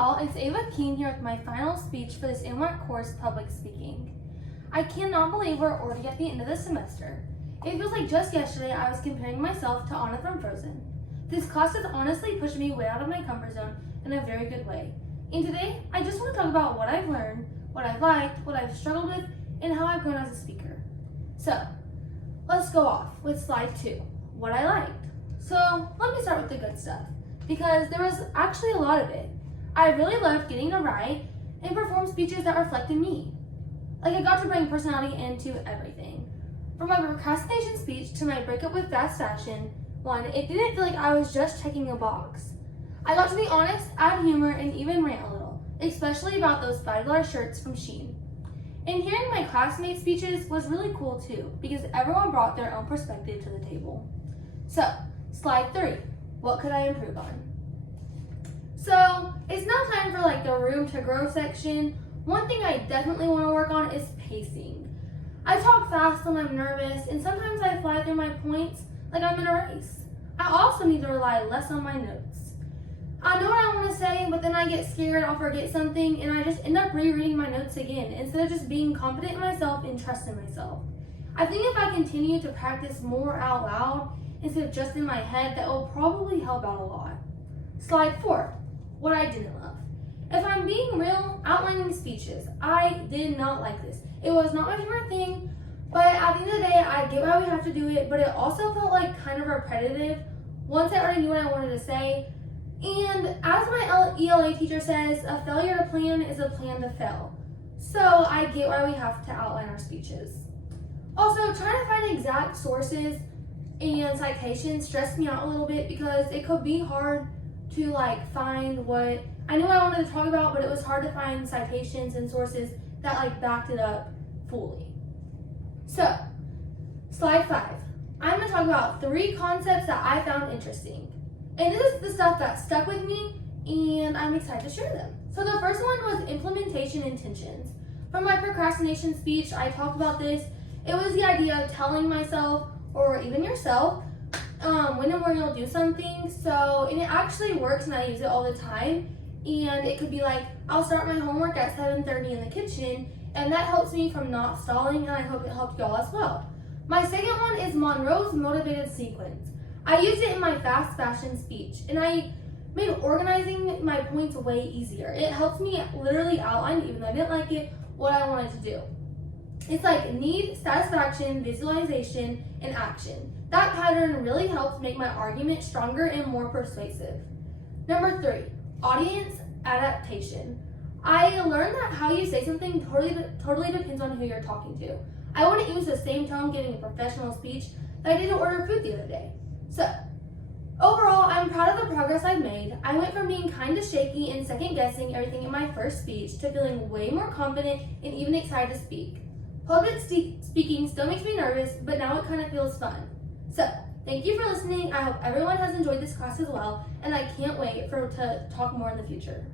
y'all, it's Ava Keene here with my final speech for this NWACC course, Public Speaking. I cannot believe we're already at the end of the semester. It feels like just yesterday I was comparing myself to Anna from Frozen. This class has honestly pushed me way out of my comfort zone in a very good way. And today, I just want to talk about what I've learned, what I've liked, what I've struggled with, and how I've grown as a speaker. So, let's go off with slide 2, what I liked. So, let me start with the good stuff, because there was actually a lot of it. I really loved getting to write and perform speeches that reflected me. Like, I got to bring personality into everything. From my procrastination speech to my breakup with fast fashion one, it didn't feel like I was just checking a box. I got to be honest, add humor, and even rant a little, especially about those $5 shirts from Shein. And hearing my classmates' speeches was really cool too, because everyone brought their own perspective to the table. So, slide 3, what could I improve on? So, it's now time for like the room to grow section. One thing I definitely want to work on is pacing. I talk fast when I'm nervous, and sometimes I fly through my points like I'm in a race. I also need to rely less on my notes. I know what I want to say, but then I get scared I'll forget something, and I just end up rereading my notes again instead of just being confident in myself and trusting myself. I think if I continue to practice more out loud instead of just in my head, that will probably help out a lot. Slide 4, what I didn't love. If I'm being real, outlining speeches, I did not like this. It was not my favorite thing, but at the end of the day, I get why we have to do it, but it also felt like kind of repetitive once I already knew what I wanted to say. And as my ELA teacher says, a failure to plan is a plan to fail. So I get why we have to outline our speeches. Also, trying to find exact sources and citations stressed me out a little bit because it could be hard to find what I knew I wanted to talk about, but it was hard to find citations and sources that backed it up fully. So, slide 5. I'm going to talk about 3 concepts that I found interesting. And this is the stuff that stuck with me, and I'm excited to share them. So the first one was implementation intentions. From my procrastination speech, I talked about this. It was the idea of telling myself, or even yourself, when and where you'll do something. And it actually works, and I use it all the time. And it could be I'll start my homework at 7:30 in the kitchen, and that helps me from not stalling, and I hope it helped y'all as well. My second one is Monroe's motivated sequence. I used it in my fast fashion speech, and I made organizing my points way easier. It helped me literally outline, even though I didn't like it, what I wanted to do. It's need, satisfaction, visualization, and action. That pattern really helped make my argument stronger and more persuasive. Number 3, audience adaptation. I learned that how you say something totally depends on who you're talking to. I wouldn't use the same tone giving a professional speech that I did to order food the other day. So, overall, I'm proud of the progress I've made. I went from being kind of shaky and second-guessing everything in my first speech to feeling way more confident and even excited to speak. Public speaking still makes me nervous, but now it kind of feels fun. So, thank you for listening. I hope everyone has enjoyed this class as well, and I can't wait to talk more in the future.